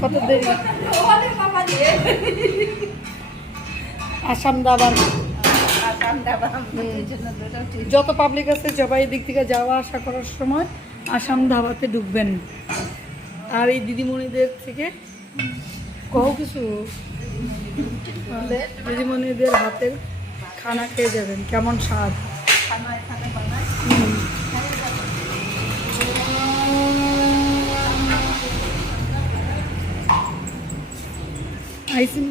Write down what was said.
কত দেরি আসাম দাবান যত পাবলিক আছে সবাই দিক থেকে যাওয়া আসা করার সময় আসাম ধাবাতে ঢুকবেন। আর এই দিদিমণিদের থেকে কও কিছু দিদিমণিদের হাতের খানা খেয়ে যাবেন, কেমন স্বাদ। আইসিন